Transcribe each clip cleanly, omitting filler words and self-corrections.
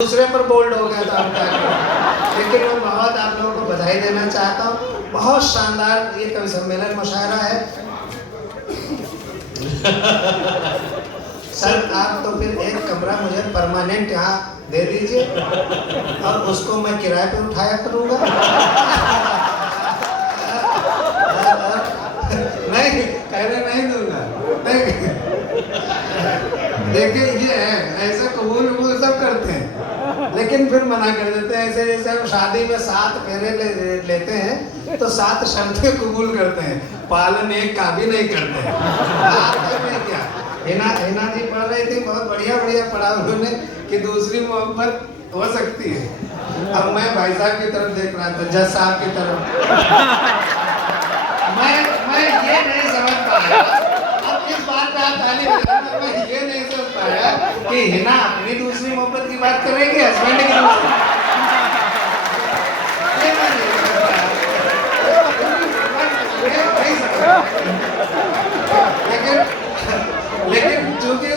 दूसरे पर बोल्ड हो गया था लेकिन मैं बहुत आप लोगों को बधाई देना चाहता हूँ। बहुत शानदार ये कवि सम्मेलन मुशायरा है। सर आप तो फिर एक कमरा मुझे परमानेंट यहाँ दे दीजिए और उसको मैं किराए पे उठाया करूँगा। नहीं कहने नहीं दूंगा। देखिए ये है ऐसे कबूल सब करते हैं लेकिन फिर मना कर देते हैं। ऐसे जैसे हम शादी में 7 फेरे लेते हैं तो 7 शर्तें कबूल करते हैं, पालन एक का भी नहीं करते हैं। क्या हिना जी पढ़ रही थी, बहुत बढ़िया पढ़ा उन्होंने कि दूसरी मोहब्बत हो सकती है। अब मैं भाई साहब की तरफ देख रहा था, जज साहब की तरफ। मैं ये नहीं समझ पाया, अब इस बात पे आप ताली बजाना, मैं ये नहीं समझ पाया कि हिना अपनी दूसरी मोहब्बत की बात कर रही है कि हस्बैंड की दूसरी। ये मैं नहीं समझ पाया। लेकिन चूंकि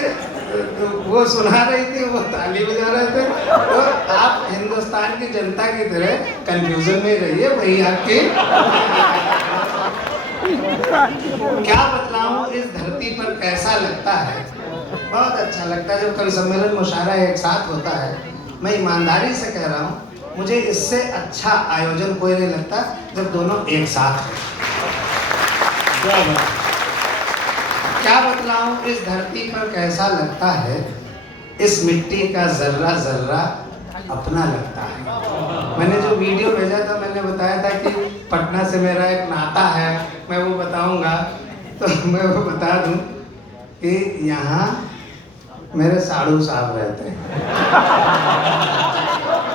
वो सुना रही थी, वो ताली बजा रहे थे, तो आप हिंदुस्तान की जनता की तरह कंफ्यूजन में रहिए। वही आपकी क्या बतलाऊं इस धरती पर कैसा लगता है। बहुत अच्छा लगता है जब कवि सम्मेलन मुशायरा एक साथ होता है। मैं ईमानदारी से कह रहा हूँ, मुझे इससे अच्छा आयोजन कोई नहीं लगता जब दोनों एक साथ हो। क्या बतलाऊं इस धरती पर कैसा लगता है, इस मिट्टी का जर्रा जर्रा अपना लगता है। मैंने जो वीडियो भेजा था मैंने बताया था कि पटना से मेरा एक नाता है, मैं वो बताऊंगा। तो मैं वो बता दूं कि यहाँ मेरे साड़ू साहब रहते हैं।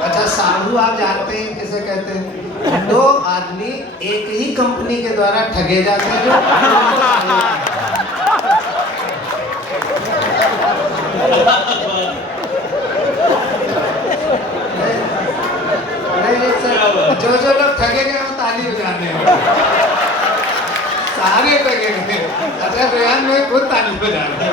अच्छा साड़ू आप जानते हैं किसे कहते हैं? 2 आदमी एक ही कंपनी के द्वारा ठगे जाते हैं जो जो लोग ठगे गए वो ताली बजाते हैं, सारे ठगे गए। अच्छा रेहान में खुद ताली बजाते हैं।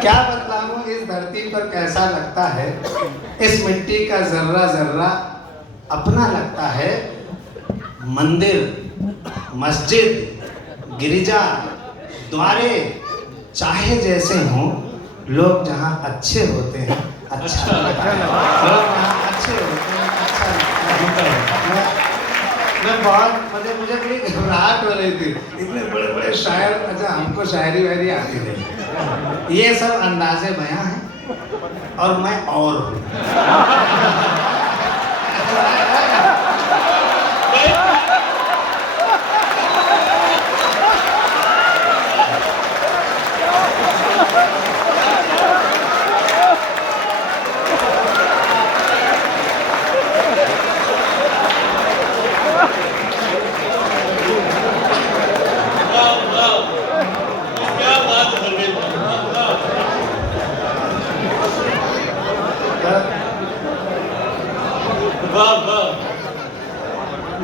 क्या बतलाऊं इस धरती पर कैसा लगता है, इस मिट्टी का जर्रा जर्रा अपना लगता है। मंदिर, मस्जिद, गिरिजा, द्वारे चाहे जैसे हों, लोग जहाँ अच्छे होते हैं अच्छा लगता है। लोग जहाँ अच्छे होते हैं अच्छा लगता है। मैं बहुत मुझे बड़ी घबराहट हो रही थी, इतने बड़े बड़े शायर। अच्छा हमको शायरी वायरी आती नहीं, ये सब अंदाजे बयां हैं और मैं और हूँ।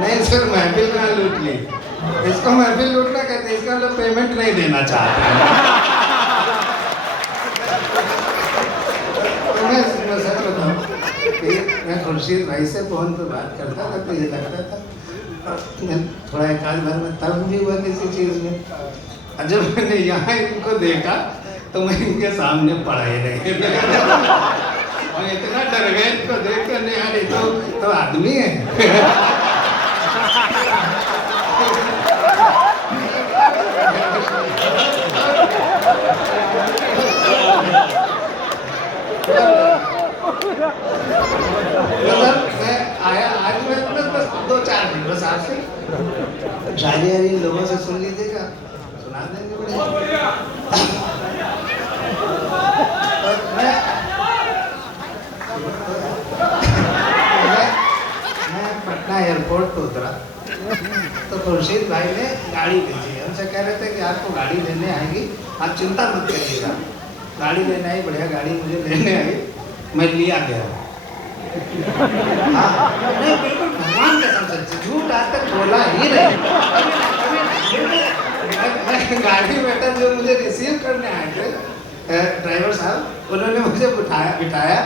नहीं सर महफिल कहाँ लूट ली, इसको महफिल लूटना कहते हैं, इसका लोग पेमेंट नहीं देना चाहते हैं। तो मैं सच बताऊँ कि मैं खुर्शीद भाई से फोन पर बात करता था तो ये लगता था मैं थोड़ा एक आध बार में तंग भी हुआ किसी चीज़ में। और जब मैंने यहाँ इनको देखा तो मैं इनके सामने पड़ा ही नहीं। मैं इतना डर गया इनको देख कर, नहीं यार तो आदमी है। मैं आया आज मैं बस 2-4 दिन बस आपसे शायरी लोगों से सुन लीजिएगा, सुना देंगे बढ़िया। मैं पटना एयरपोर्ट पे उतरा तो खुर्शीद भाई ने गाड़ी भेजी है। उनसे कह रहे थे कि आपको गाड़ी लेने आएगी, आप चिंता मत करिएगा। गाड़ी लेने आई, बढ़िया गाड़ी मुझे लेने आई, मैं लिया गया। हाँ नहीं बिल्कुल भगवान कसम से झूठ आज तक बोला ही नहीं। मैं गाड़ी में बैठा, जो मुझे रिसीव करने आए थे ड्राइवर साहब उन्होंने मुझे बिठाया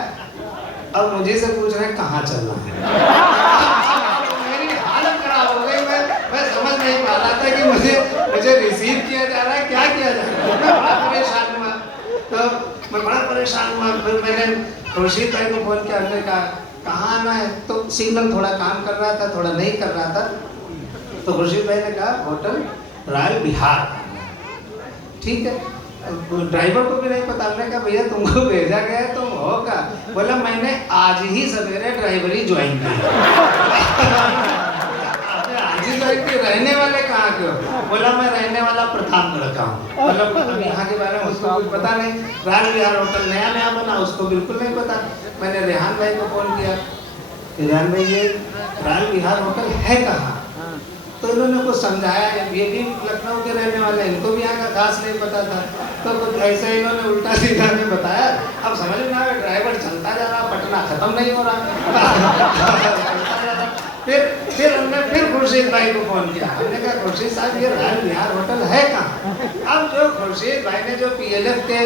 अब मुझे से पूछ रहे हैं कहाँ चलना है। मेरी हालत खराब हो गई। मैं समझ नहीं पा रहा था कि मुझे रिसीव किया जा रहा है, क्या किया जा रहा है। मैं बड़ा परेशान हुआ। तो मैं बड़ा परेशान हुआ। फिर मैंने खुर्शीद भाई को फोन किया, हमने कहा कहाँ आना है। तो सिग्नल थोड़ा काम कर रहा था, थोड़ा नहीं कर रहा था। तो खुर्शीद भाई ने कहा होटल रॉयल बिहार। ठीक है, ड्राइवर को भी नहीं पता। हमने कहा भैया तुमको भेजा गया है, तुम हो क्या? बोला मैंने आज ही सवेरे ड्राइवरी ज्वाइन की। आज ही ज्वाइन की। रहने वाले कहाँ के हो? बोला मैं रहने वाला प्रतापगढ़ का हूँ। मतलब यहाँ के बारे में उसको कुछ पता नहीं। रॉयल बिहार होटल नया नया बना, उसको बिल्कुल नहीं पता। मैंने रेहान भाई को फोन किया कि रेहान भाई ये रॉयल बिहार होटल है कहाँ? तो इन्होंने कुछ समझाया। ये भी लखनऊ के रहने वाले, इनको भी यहाँ का खास नहीं पता था। तो कुछ ऐसे इन्होंने उल्टा सीधा में बताया। अब समझ में आया, ड्राइवर चलता जा रहा, पटना खत्म नहीं हो रहा। फिर हमने फिर खुर्शीद भाई को फोन किया। हमने कहा खुर्शीद साहब ये रॉयल बिहार होटल है कहाँ? अब जो खुर्शीद भाई ने जो PLF के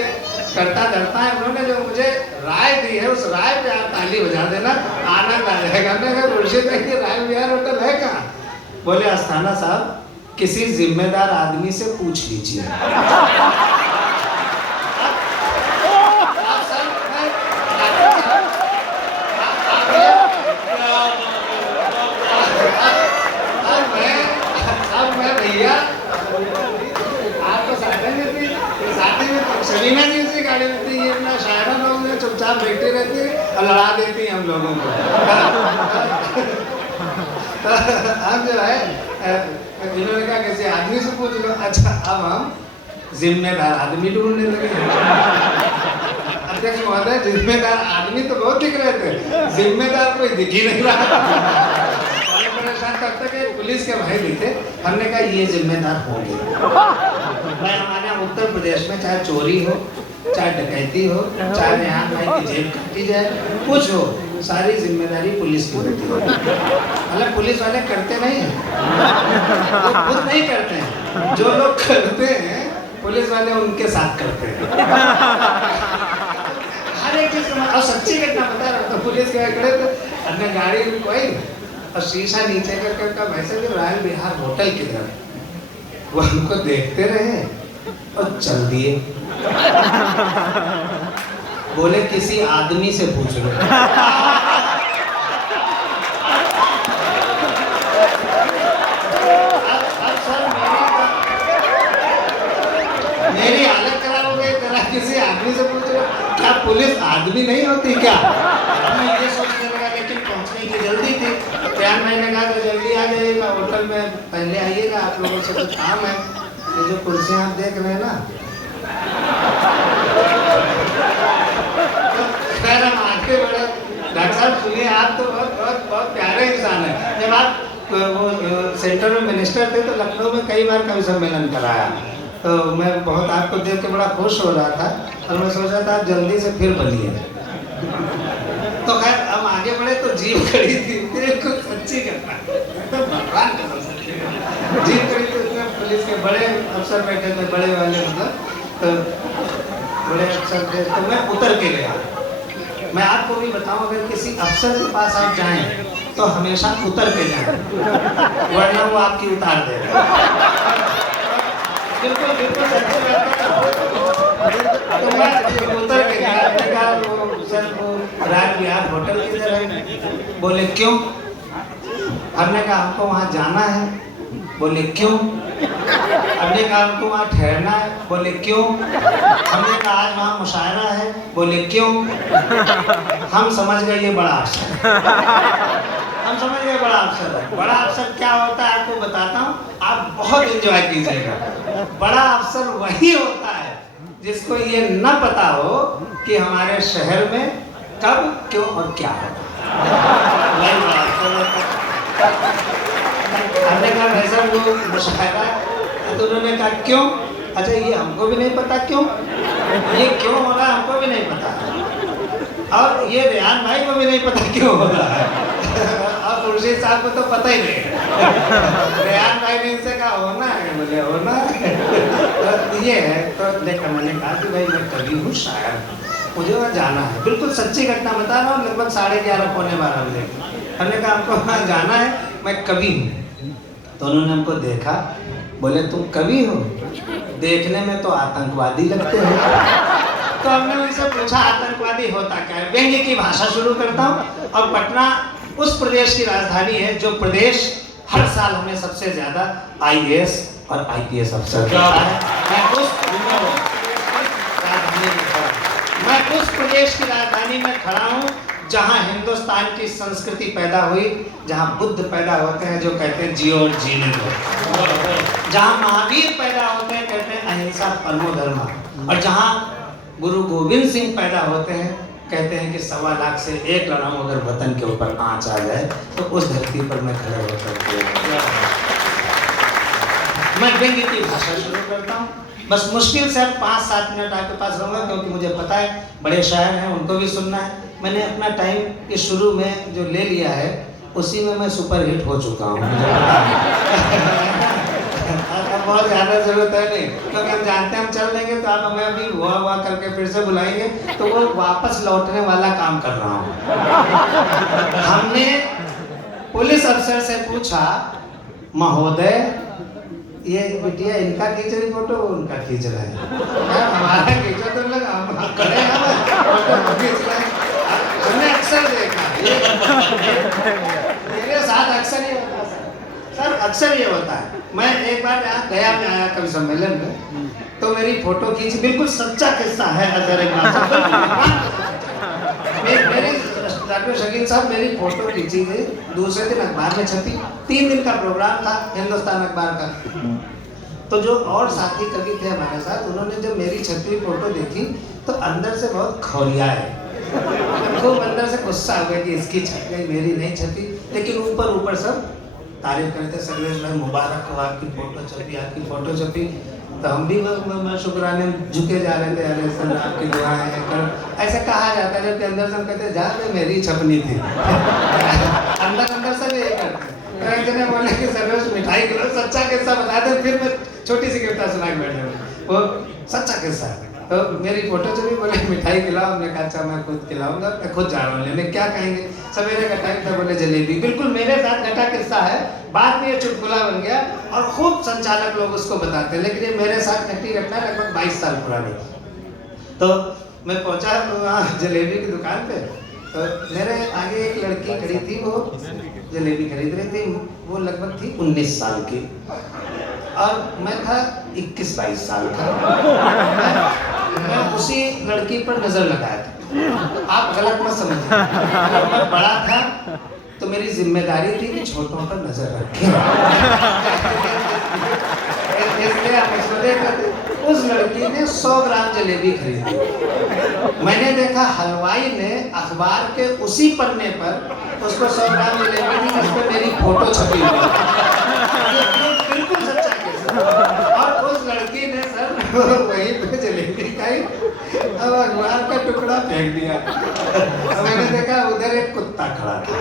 करता करता है, उन्होंने जो मुझे राय दी है, उस राय पे आप ताली बजा देना, आनंद आ जाएगा। हमने कहा खुर्शीद भाई ये रॉयल बिहार होटल है कहाँ? बोले अस्थाना साहब किसी जिम्मेदार आदमी से पूछ लीजिए। अब मैं भैया आपको साथी में सलीना जी उसी गाड़ी में थी। ये अपना शायरा लोग में चुपचाप बैठे रहती और लड़ा देती हम लोगों को। अब जो है इन्होंने कहा किसी आदमी से पूछ लो। अच्छा अब हम जिम्मेदार आदमी ढूंढने लगे। अध्यक्ष महोदय जिम्मेदार आदमी तो बहुत दिख रहे थे, जिम्मेदार कोई दिख ही नहीं रहा। परेशान तब तक पुलिस के भाई दिखे। हमने कहा ये जिम्मेदार होंगे। भाई हमारे यहाँ उत्तर प्रदेश में चाहे चोरी हो, चाहे डकैती हो, चाहे रेहान भाई की जेब काटी जाए, कुछ हो, सारी जिम्मेदारी पुलिस की होती है। मतलब पुलिस वाले करते नहीं हैं, वो खुद नहीं करते हैं। जो लोग करते हैं पुलिस वाले उनके साथ करते हैं। हर एक चीज और सच्ची घटना बता रहा था। पुलिस के खड़े थे, हमने गाड़ी रुकवाई और शीशा नीचे कर वैसे भी रॉयल बिहार होटल किधर। वो हमको देखते रहे और चल दिए। बोले किसी आदमी से पूछ लो। अब सर मेरी हालत खराब हो गई। तेरा किसी आदमी से पूछ लो, क्या पुलिस आदमी नहीं होती क्या? मैं ये सोचने लगा, लेकिन पहुंचने की जल्दी थी। प्यार मैंने कहा तो जल्दी आ जाइएगा, होटल में पहले आइएगा, आप लोगों से कुछ काम है। ये जो कुर्सियाँ आप देख रहे हैं ना, खैर हम आगे बढ़े। डॉक्टर साहब सुनिए, आप तो बहुत प्यारे इंसान हैं। जब आप वो सेंटर में मिनिस्टर थे तो लखनऊ में कई बार कवि सम्मेलन कराया। तो मैं बहुत आपको देख के बड़ा खुश हो रहा था और मैं सोच रहा था आप जल्दी से फिर बनिए। तो खैर हम आगे बढ़े तो जीप खड़ी थी। फिर कुछ सच्ची घटना, तो भगवान का जीप खड़ी थी, उसमें पुलिस के बड़े अफसर बैठे थे, बड़े वाले मतलब, तो बड़े अफसर थे। तो मैं उतर के गया। मैं आपको भी बताऊं, अगर किसी अफसर के पास आप जाएं तो हमेशा उतर के जाएं, वरना वो आपकी उतार देगा। बिल्कुल बिल्कुल सच्ची बात है। तो मैं उतर के गया। मैंने कहा वो सर वो रॉयल बिहार होटल किधर है? बोले क्यों? हमने कहा हमको वहाँ जाना है। बोले क्यों? हमने कहा हमको वहाँ ठहरना है। बोले क्यों? हमने कहा आज वहाँ मुशायरा है। बोले क्यों? हम समझ गए ये बड़ा अफसर। हम समझ गए बड़ा अफसर है। बड़ा अफसर क्या होता है आपको बताता हूँ, आप बहुत एंजॉय कीजिएगा। बड़ा अफसर वही होता है जिसको ये न पता हो कि हमारे शहर में कब क्यों और क्या होता है। हमने कहा भाई साहब वो मुशायरा है। तो उन्होंने कहा क्यों? अच्छा ये हमको भी नहीं पता क्यों, ये क्यों हो रहा है हमको भी नहीं पता, और ये रेहान भाई को भी नहीं पता क्यों हो रहा है। अब मुर्शीद साहब को तो पता ही नहीं। रेहान भाई ने इनसे कहा होना है, बोले होना है। तो ये है, तो लेकर मैंने कहा कि भाई मैं कवि हूँ, शायर, मुझे वहाँ जाना है। बिल्कुल सच्ची घटना बता रहा हूँ, लगभग 11:30 पौने 12 बजे। हमने कहा हमको वहाँ जाना है, मैं कवि हूँ। तो उन्होंने हमको देखा, बोले तुम कवि हो? देखने में तो आतंकवादी लगते हो। तो हमने उनसे पूछा आतंकवादी होता क्या है। व्यंग्य की भाषा शुरू करता हूँ। और पटना उस प्रदेश की राजधानी है जो प्रदेश हर साल हमें सबसे ज्यादा IAS और IPS अफसर देता है। मैं उस प्रदेश की राजधानी में खड़ा हूँ जहाँ हिंदुस्तान की संस्कृति पैदा हुई, जहाँ बुद्ध पैदा होते हैं जो कहते हैं जियो और जीने दो, जहाँ महावीर पैदा होते हैं कहते हैं अहिंसा परमो धर्मा, और जहाँ गुरु गोविंद सिंह पैदा होते हैं कहते हैं कि 1.25 लाख से 1 लड़ाऊं अगर वतन के ऊपर आँच आ जाए तो उस धरती पर मैं खड़े हो सकती हूँ। मैं व्यंग्य की भाषा शुरू करता हूँ। बस मुश्किल से 5-7 मिनट आपके पास रहूँगा, क्योंकि मुझे पता है बड़े शायर हैं, उनको भी सुनना है। मैंने अपना टाइम के शुरू में जो ले लिया है उसी में मैं सुपरहिट हो चुका हूँ। बहुत ज़्यादा जरूरत है नहीं, क्योंकि हम जानते हैं हम चल लेंगे तो आप हमें अभी हुआ करके फिर से बुलाएंगे तो वो वापस लौटने वाला काम कर रहा हूँ। हमने पुलिस अफसर से पूछा, महोदय ये बिटिया इनका खींच रही फोटो, उनका खींच रहा है, हमारा खींचो तो लगा हम खड़े हैं फोटो खींच रहे हैं। हमने अक्सर देखा, मेरे साथ अक्सर ये होता है सर, अक्सर ये होता है। मैं एक बार यहाँ गया में आया कवि सम्मेलन में, तो मेरी फोटो खींची, बिल्कुल सच्चा किस्सा है अजहर इकबाल साहब। मेरी डॉक्टर शकील साहब मेरी फोटो खींची गई, दूसरे दिन अखबार में छपी। 3 दिन का प्रोग्राम था हिंदुस्तान अखबार का। तो जो और साथी कवि थे हमारे साथ, उन्होंने जब मेरी छपी हुई फोटो देखी तो अंदर से बहुत खौरियाए, खूब अंदर से गुस्सा हो गया कि इसकी छप गई, मेरी नहीं छपी। लेकिन ऊपर सब तारीफ करते, सर्वेश भाई मुबारक हो, आपकी फोटो छपी, आपकी फोटो छपी। तो हम भी शुक्राने झुके जा रहे थे, अरे सर आपकी दुआएं हैं कर, ऐसा कहा जाता है। जबकि अंदर से हम कहते जा रहे मेरी छपनी थी। अंदर सब ये करते। तो एक जने बोले कि सर्वेश मिठाई खिलाओ, सच्चा किस्सा बता दे, फिर मैं छोटी सी कविता सुना के बैठ जाऊँ। वो सच्चा किस्सा है। तो मेरी फोटो चली, बोले मिठाई खिलाओ। हमने कहा अच्छा मैं खुद खिलाऊंगा, मैं खुद जा रहा हूँ लेने, क्या कहेंगे। सवेरे का टाइम था, बोले जलेबी। बिल्कुल मेरे साथ घटा किस्सा है, बाद में ये चुटकुला बन गया और खूब संचालक लोग उसको बताते हैं, लेकिन ये मेरे साथ घटी घटना लगभग 22 साल पुरानी। तो मैं पहुंचा वहाँ जलेबी की दुकान पे, तो मेरे आगे एक लड़की खड़ी थी, वो जलेबी खरीद रही थी। वो लगभग थी 19 साल की और मैं था 21-22 साल का। मैं उसी लड़की पर नजर लगाया था, आप गलत मत समझिए। मैं बड़ा था तो मेरी जिम्मेदारी थी कि छोटों पर नजर रखें। इसलिए आप इसको देखते, उस लड़की ने 100 ग्राम जलेबी खरीदी। मैंने देखा हलवाई ने अखबार के उसी पन्ने पर उसको 100 ग्राम जलेबी दी, जिस पर मेरी फोटो छपी हुई। बिल्कुल सच्चा केस। और उस लड़की ने सर वहीं पे जलेबी खाई, अब अखबार का टुकड़ा फेंक दिया। मैंने देखा उधर एक कुत्ता खड़ा था,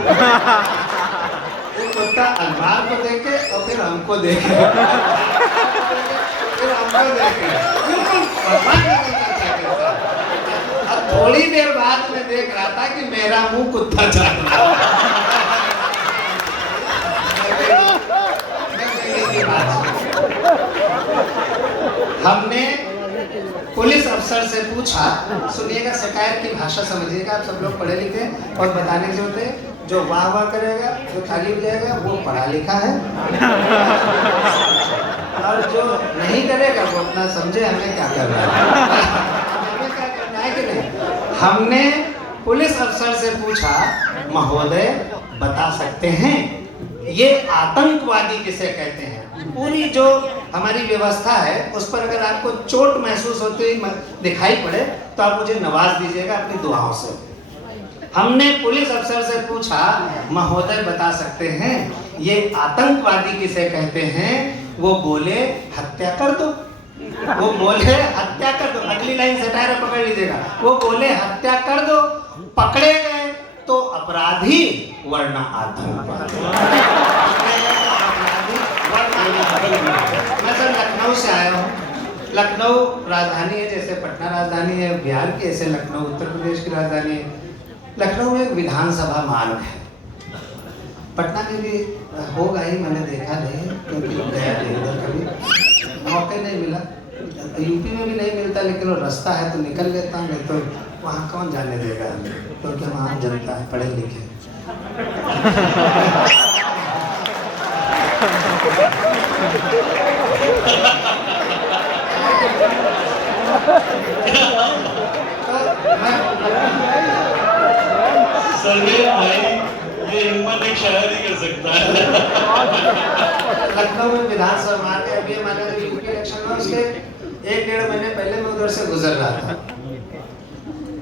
वो कुत्ता अखबार को देखे और फिर हमको देखे, फिर हमको देखे। अब थोड़ी देर बाद में देख रहा था कि मेरा मुंह कुत्ता चाट रहा। हमने पुलिस अफसर से पूछा, सुनिएगा शिकायत की भाषा समझिएगा, आप सब लोग पढ़े लिखे और बताने के होते हैं। जो वाह वाह करेगा, जो ताली बजाएगा वो पढ़ा लिखा है, और जो नहीं करेगा वो अपना समझे हमें क्या करना है। हमें क्या करना है कि नहीं। हमने पुलिस अफसर से पूछा, महोदय बता सकते हैं ये आतंकवादी किसे कहते हैं। पूरी जो हमारी व्यवस्था है उस पर अगर आपको चोट महसूस होती हुई दिखाई पड़े तो आप मुझे नवाज दीजिएगा अपनी दुआओं से। हमने पुलिस अफसर से पूछा, महोदय बता सकते हैं ये आतंकवादी किसे कहते हैं। वो बोले हत्या कर दो, वो बोले हत्या कर दो। अगली लाइन सटायर पकड़ लीजिएगा। वो बोले हत्या कर दो, पकड़े गए तो अपराधी वरना आतंकवादी। मैं सर लखनऊ से आया हूँ। लखनऊ राजधानी है, जैसे पटना राजधानी है बिहार की, ऐसे लखनऊ उत्तर प्रदेश की राजधानी है। लखनऊ में विधानसभा मार्ग है, पटना में भी होगा ही, मैंने देखा नहीं क्योंकि गया नहीं उधर, कभी मौके नहीं मिला। यूपी में भी नहीं मिलता, लेकिन वो रास्ता है तो निकल लेता हूँ, नहीं तो वहाँ कौन जाने देगा हमें, क्योंकि हम आम जनता है, पढ़े लिखे। सरवीर भाई ये हिम्मत एक शायर ही कर सकता है। लखनऊ में विधानसभा मार्ग है, अभी हमारे यूपी इलेक्शन में उसके 1-1.5 महीने पहले मैं उधर से गुजर रहा था,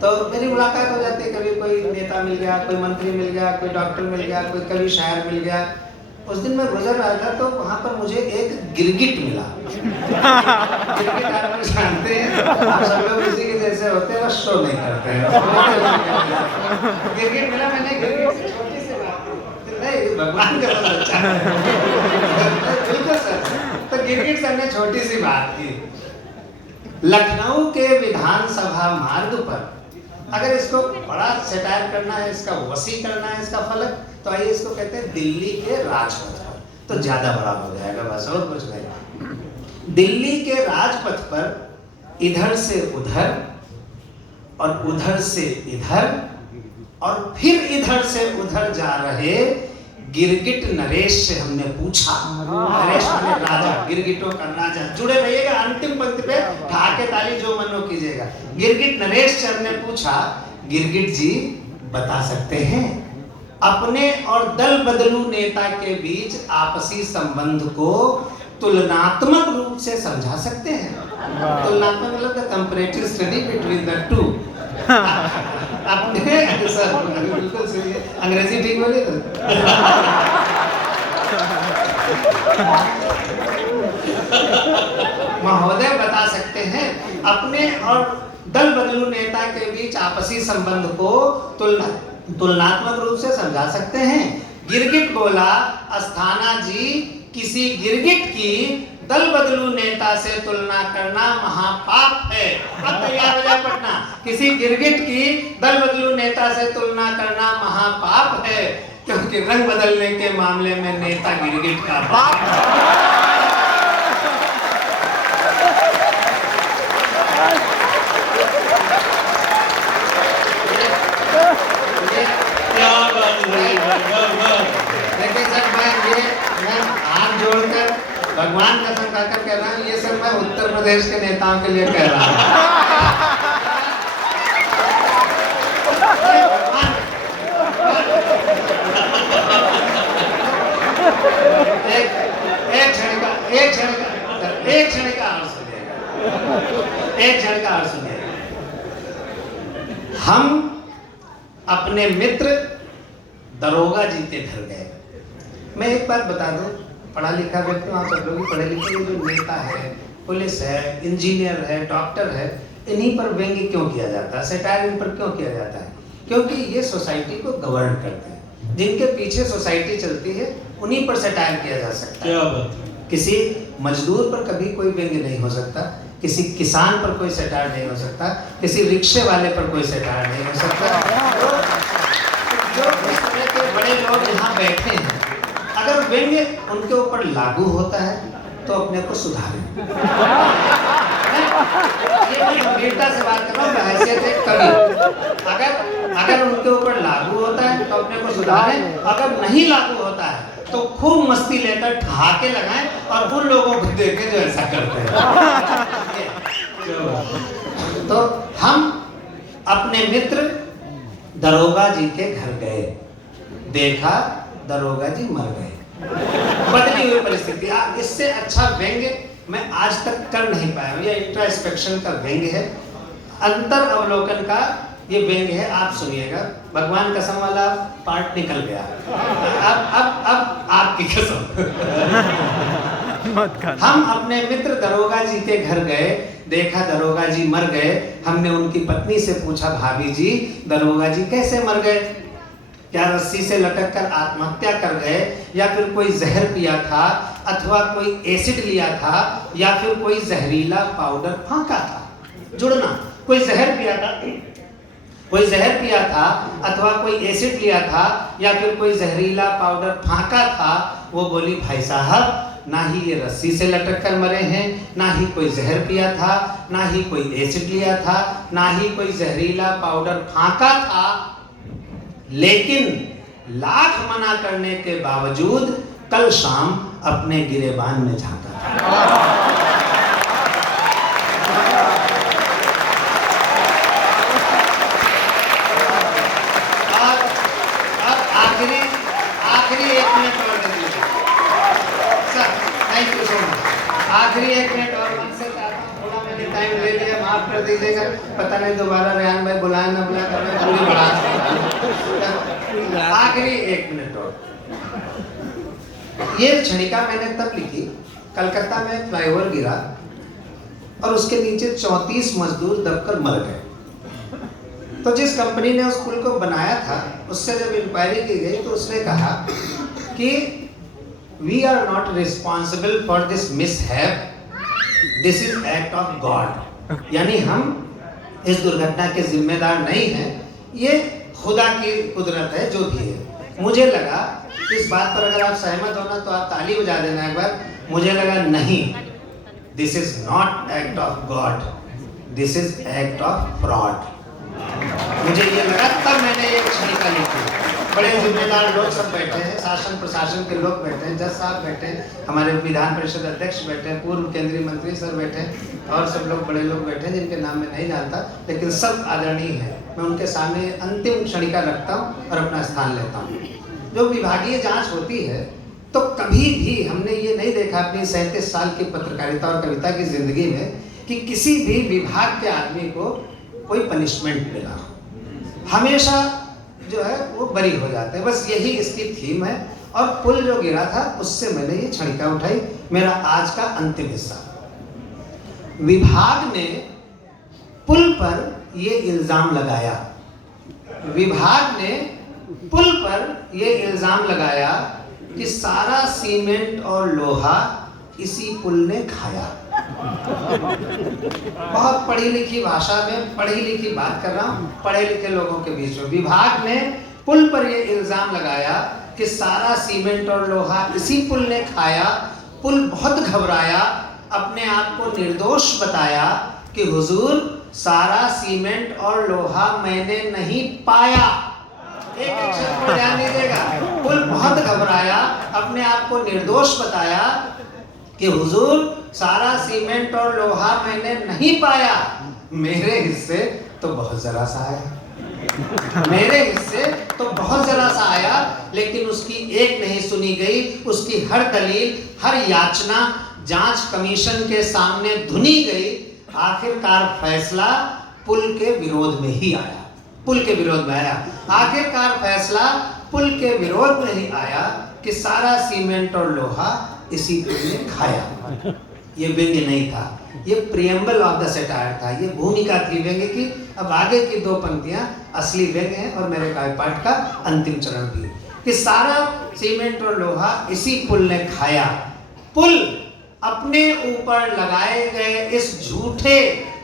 तो मेरी मुलाकात हो जाती है। कभी कोई नेता मिल गया, कोई मंत्री मिल गया, कोई डॉक्टर मिल गया, कोई कभी शायर मिल गया। उस दिन मैं गुजर रहा था तो वहाँ पर मुझे एक गिरगिट मिला। गिरगिट आप लोग जानते हैं, आप सब लोग इसी के जैसे होते हैं, बस शो नहीं करते हैं। गिरगिट मिला, मैंने गिरगिट से छोटी सी बात नहीं, भगवान का तो अच्छा है। बिल्कुल सर, तो गिरगिट से हमने छोटी सी बात की। लखनऊ के विधानसभा मार्ग पर अगर इसको बड़ा सेटायर करना है, इसका वसी करना है, इसका फलक, तो आइए इसको कहते हैं दिल्ली के राजपथ पर, तो ज्यादा बड़ा हो जाएगा, बस और कुछ नहीं। दिल्ली के राजपथ पर इधर से उधर और उधर से इधर और फिर इधर से उधर जा रहे गिरगिट नरेश से हमने पूछा। नरेश माने राजा, गिरगिटों का राजा। जुड़े रहिएगा, अंतिम पंक्ति पे ठाके ताली जो मनो कीजिएगा। गिरगिट नरेश से हमने पूछा, गिरगिट जी बता सकते हैं अपने और दल बदलू नेता के बीच आपसी संबंध को तुलनात्मक रूप से समझा सकते हैं? तुलनात्मक मतलब the comparative study between the two. आपने सर बिल्कुल सही है, अंग्रेजी ठीक बोले तो। महोदय बता सकते हैं अपने और दल बदलू नेता के बीच आपसी संबंध को तुलनात्मक रूप से समझा सकते हैं? गिरगिट बोला, अस्थाना जी किसी गिरगिट की दल बदलू नेता से तुलना करना महापाप है। अब तैयार हो जाए पटना, किसी गिरगिट की दल बदलू नेता से तुलना करना महापाप है, क्योंकि रंग बदलने के मामले में नेता गिरगिट का बाप है। देखिए सर, मैं हाथ जोड़कर भगवान का कसम खाकर कह रहा हूँ, ये सब मैं उत्तर प्रदेश के नेताओं के लिए कह रहा हूँ। एक क्षण का और सुनिएगा, एक क्षण का और सुनिएगा। हम अपने मित्र दरोगा जी के घर गए। मैं एक बात बता दूं, पढ़ा लिखा व्यक्ति, आप सब लोग पढ़े लिखे, ये जो नेता है, पुलिस है, इंजीनियर है, डॉक्टर है, इन्हीं पर व्यंग्य क्यों किया जाता है, सटायर इन पर क्यों किया जाता है? क्योंकि ये सोसाइटी को गवर्न करते हैं। जिनके पीछे सोसाइटी चलती है उन्हीं पर सटायर किया जा सकता है। क्या बात? किसी मजदूर पर कभी कोई व्यंग्य नहीं हो सकता, किसी किसान पर कोई सटायर नहीं हो सकता, किसी रिक्शे वाले पर कोई सटायर नहीं हो सकता। जो इस तरह के बड़े लोग यहाँ बैठे हैं, अगर व्यंग्य उनके ऊपर लागू होता है तो अपने को सुधारें। ये मैं गंभीरता से बात कर रहा हूँ, हैसियत एक कवि। अगर उनके ऊपर लागू होता है तो अपने को सुधारें, अगर नहीं लागू होता है तो खूब मस्ती लेकर ठहाके लगाएं और उन लोगों को देखें जो ऐसा करते हैं। तो हम अपने मित्र दरोगा जी के घर गए, देखा दरोगा जी मर गए। बदली हुई परिस्थिति, इससे अच्छा व्यंग्य मैं आज तक कर नहीं पाया हूँ। ये इंट्रोस्पेक्शन का व्यंग्य है, अंतर अवलोकन का ये व्यंग्य है। आप सुनिएगा, भगवान कसम वाला पार्ट निकल गया। अब आपकी कसम। हम अपने मित्र दरोगा जी के घर गए, देखा दरोगा जी मर गए। हमने उनकी पत्नी से पूछा, भाभी जी दरोगा जी कैसे मर गए? क्या रस्सी से लटक कर आत्महत्या कर गए, या फिर कोई जहर पिया था, अथवा कोई एसिड लिया था, या फिर कोई जहरीला पाउडर फांका था? जुड़ना, कोई जहर पिया था, कोई जहर पिया था, अथवा कोई एसिड लिया था, या फिर कोई जहरीला पाउडर फांका था। वो बोली भाई साहब, ना ही ये रस्सी से लटक कर मरे हैं, ना ही कोई जहर पिया था, ना ही कोई एसिड लिया था, ना ही कोई जहरीला पाउडर फांका था, लेकिन लाख मना करने के बावजूद कल शाम अपने गिरेबान में झांका था। आखिरी 1 मिनट और दे दीजिए sir, thank you so much. आखिरी 1 मिनट और मनसे चाहता हूँ, थोड़ा मैंने टाइम ले लिया, माफ कर दीजिएगा। पता नहीं दोबारा रेहान भाई बुलाए ना बुलाए, कर मैं पूरी बढ़ा। आखिरी 1 मिनट और। ये क्षणिका मैंने तब लिखी, कलकत्ता में फ्लाईओवर गिरा और उसके नीचे 34 मजदूर दबकर मर गए। तो जिस कंपनी ने उस पुल को बनाया था, उससे जब इंक्वायरी की गई तो उसने कहा कि we are not responsible for this mishap, this is act of God. यानी हम इस दुर्घटना के जिम्मेदार नहीं हैं, ये खुदा की कुदरत है जो भी है। मुझे लगा इस बात पर अगर आप सहमत होना तो आप ताली बजा देना एक बार। मुझे लगा नहीं, this is not act of God, this is act of fraud. मुझे ये लगा, तब मैंने ये क्षणिका लिखी। बड़े जिम्मेदार लोग सब बैठे हैं, शासन प्रशासन के लोग बैठे हैं, जज साहब बैठे हैं, हमारे विधान परिषद अध्यक्ष बैठे हैं, पूर्व केंद्रीय मंत्री सर बैठे हैं, और सब लोग बड़े लोग बैठे हैं जिनके नाम मैं नहीं जानता, लेकिन सब आदरणीय हैं। मैं उनके सामने अंतिम क्षणिका रखता हूँ और अपना स्थान लेता हूँ। जो विभागीय जाँच होती है तो कभी भी हमने ये नहीं देखा अपनी 37 साल की पत्रकारिता और कविता की जिंदगी में कि किसी भी विभाग के आदमी को कोई पनिशमेंट मिला। हमेशा जो है वो बरी हो जाते हैं। बस यही इसकी थीम है। और पुल जो गिरा था उससे मैंने ये क्षणिका उठाई। मेरा आज का अंतिम हिस्सा, विभाग ने पुल पर ये इल्जाम लगाया, विभाग ने पुल पर ये इल्जाम लगाया कि सारा सीमेंट और लोहा इसी पुल ने खाया। बहुत पढ़ी लिखी भाषा में पढ़ी लिखी बात कर रहा हूँ, पढ़े लिखे लोगों के बीच में। विभाग ने पुल पर यह इल्जाम लगाया कि सारा सीमेंट और लोहा इसी पुल ने खाया। पुल बहुत घबराया, अपने आप को निर्दोष बताया कि हुजूर सारा सीमेंट और लोहा मैंने नहीं पाया। एक अक्षर पर ध्यान दीजिएगा। पुल बहुत घबराया, अपने आप को निर्दोष बताया कि हुजूर सारा सीमेंट और लोहा मैंने नहीं पाया, मेरे हिस्से तो बहुत जरा सा आया, मेरे हिस्से तो बहुत जरा सा आया। लेकिन उसकी एक नहीं सुनी गई, उसकी हर दलील, हर याचना जांच कमीशन के सामने धुनी गई। आखिरकार फैसला पुल के विरोध में ही आया, पुल के विरोध में आया। आखिरकार फैसला पुल के विरोध में ही आया कि सारा सीमेंट और लोहा इसी पुल ने खाया। ये व्यंग्य नहीं था, ये प्रियम्बल ऑफ द सटायर था, ये भूमिका थी व्यंग्य की। अब आगे की 2 पंक्तियां असली व्यंग्य हैं और मेरे काव्य पाठ का अंतिम चरण भी, कि सारा सीमेंट और लोहा इसी पुल ने खाया। पुल अपने ऊपर लगाए गए इस झूठे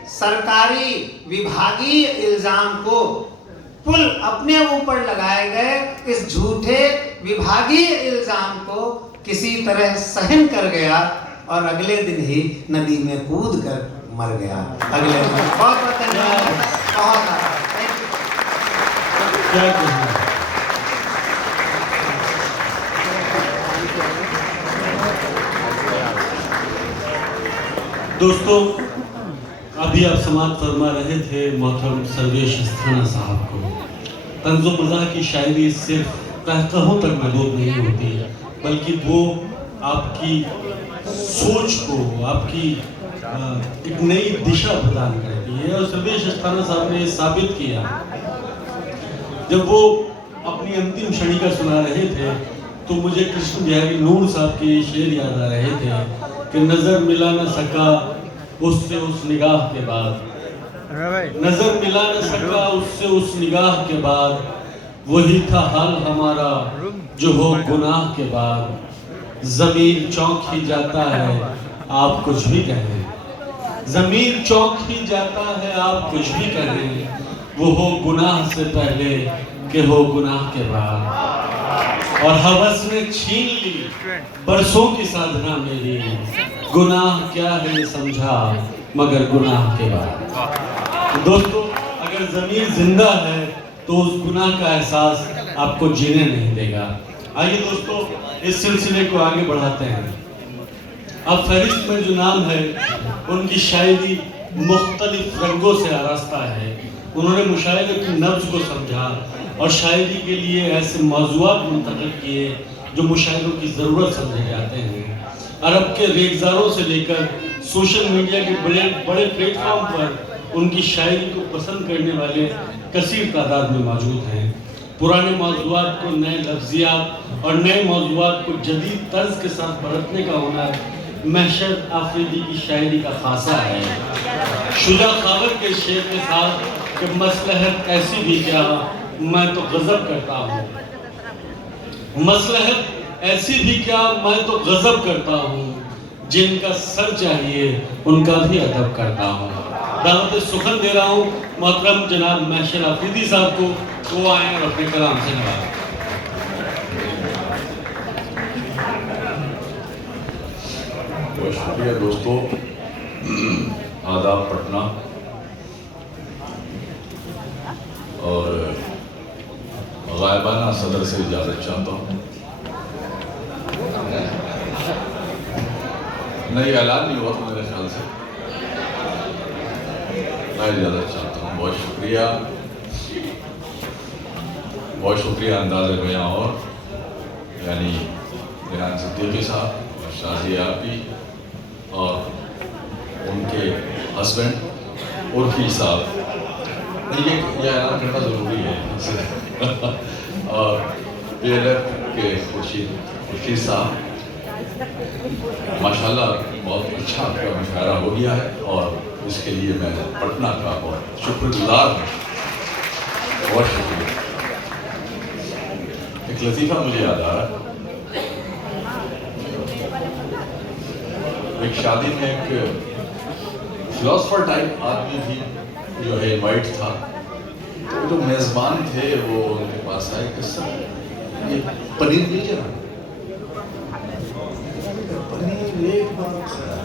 सरकारी विभागीय इल्जाम को, पुल अपने ऊपर लगाए गए इस झूठे विभागीय इल्जाम को किसी तरह सहन कर गया और अगले दिन ही नदी में कूद कर मर गया। अगले दिन बहुत बहुत धन्यवाद, बहुत क्या कहना। दोस्तों, अभी आप समाप्त फरमा रहे थे मोहतरम सर्वेश अस्थाना साहब को। तंज़ो मज़ाह की शायरी सिर्फ कहकहों तक महदूद नहीं होती, बल्कि वो आपकी सोच को, आपकी एक नई दिशा प्रदान करती है। और सर्वेश अस्थाना साहब ने साबित किया, जब वो अपनी अंतिम क्षणिका सुना रहे थे तो मुझे कृष्ण बिहारी नूर साहब के शेर याद आ रहे थे कि नजर मिला न सका उससे उस निगाह के बाद, नजर मिला न सका उससे उस निगाह के बाद, वही था हाल हमारा जो हो गुनाह के बाद। ज़मीर चौंक ही जाता है आप कुछ भी कहें, ज़मीर चौंक ही जाता है आप कुछ भी कहें, वो हो गुनाह से पहले कि हो गुनाह के बाद। और हवस ने छीन ली बरसों की साधना मेरी, गुनाह क्या है ये समझा मगर गुनाह के बाद। दोस्तों, अगर ज़मीर जिंदा है तो उस गुनाह का एहसास आपको जीने नहीं देगा। आइए दोस्तों, इस सिलसिले को आगे बढ़ाते हैं। अब फहरिस्त में जो नाम है उनकी शायरी मुख्तलिफ रंगों से आरास्ता है। उन्होंने मुशायरे की नब्ज़ को समझा और शायरी के लिए ऐसे मौज़ूआत मुंतखब किए जो मुशायरों की ज़रूरत समझे जाते हैं। अरब के रेगज़ारों से लेकर सोशल मीडिया के बड़े बड़े प्लेटफॉर्म पर उनकी शायरी को पसंद करने वाले कसीर तादाद में मौजूद हैं। पुराने मौज़ूआत को नए लफ्ज़ियात और नए मौज़ूआत को जदीद तर्ज के साथ बरतने का हुनर महशर आफरीदी की शायरी का खासा है। शुजा खावर के शेर के साथ कि मसलहत ऐसी भी क्या मैं तो गज़ब करता हूँ, मसलहत ऐसी भी क्या मैं तो गज़ब करता हूँ, जिनका सर चाहिए उनका भी अदब करता हूँ। दावत सुखन दे रहा हूँ मोहतरम जनाब महशर आफरीदी साहब को, वो आए और अपने कलाम से नवाजें। बहुत शुक्रिया दोस्तों। आदाब पटना और गायबाना सदर से इजाज़त चाहता हूँ। नहीं, ऐलान नहीं हुआ तो मेरे ख्याल से मैं इजाज़त चाहता हूँ। बहुत शुक्रिया, बहुत शुक्रिया अंदाज़े बयां और यानी रेहान सिद्दीकी साहब और शाजिया आपी और उनके हस्बैंड उर्फी साहब। ये ऐलान करना ज़रूरी है और PLF के खुर्शीद साहब, माशाल्लाह बहुत अच्छा आपका मुशायरा हो गया है और इसके लिए मैं पटना का बहुत शुक्रगुजार हूँ। बहुत शुक्रिया। एक लतीफ़ा मुझे याद आ रहा है। एक शादी में एक फिलोसफर टाइप आदमी भी जो है इनवाइट था, तो जो मेज़बान थे वो उनके पास आए कि सर ये पनीर लीजिए ना। पनीर एक बार खाया,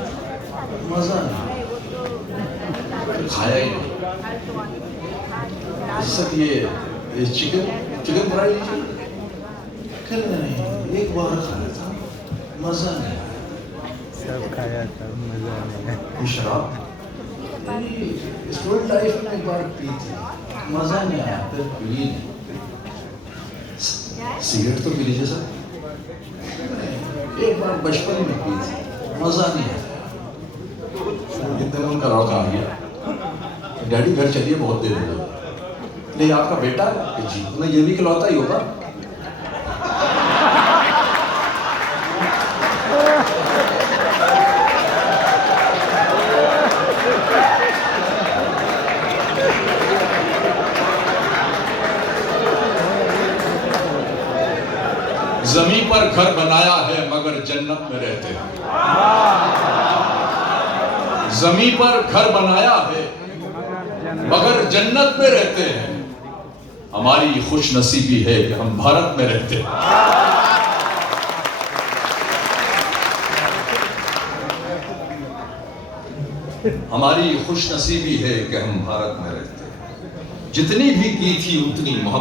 मज़ा नहीं, खाया ही नहीं। सर ये चिकन फ्राई लीजिए। कल नहीं, एक बार खाया था, मज़ा नहीं, सब खाया था, मज़ा नहीं आया। शराब स्टूडेंट लाइफ में एक बार पी थी, मज़ा नहीं आया, फिर पी नहीं। सिगरेट तो पी लीजिए सर। एक बार बचपन में पी थी, मज़ा नहीं आया। एक दिन उनका लड़का आ गया, डैडी घर चलिए बहुत देर हो गई। नहीं, आपका बेटा है जी, मैं ये भी इकलौता ही होगा। ज़मीं पर घर बनाया है मगर जन्नत में रहते हैं। ज़मीं पर घर बनाया है मगर जन्नत में रहते हैं। हमारी खुश नसीबी है कि हम भारत में रहते हैं। हमारी खुश नसीबी है कि हम भारत में रहते हैं। जितनी भी की थी उतनी मोहब्बत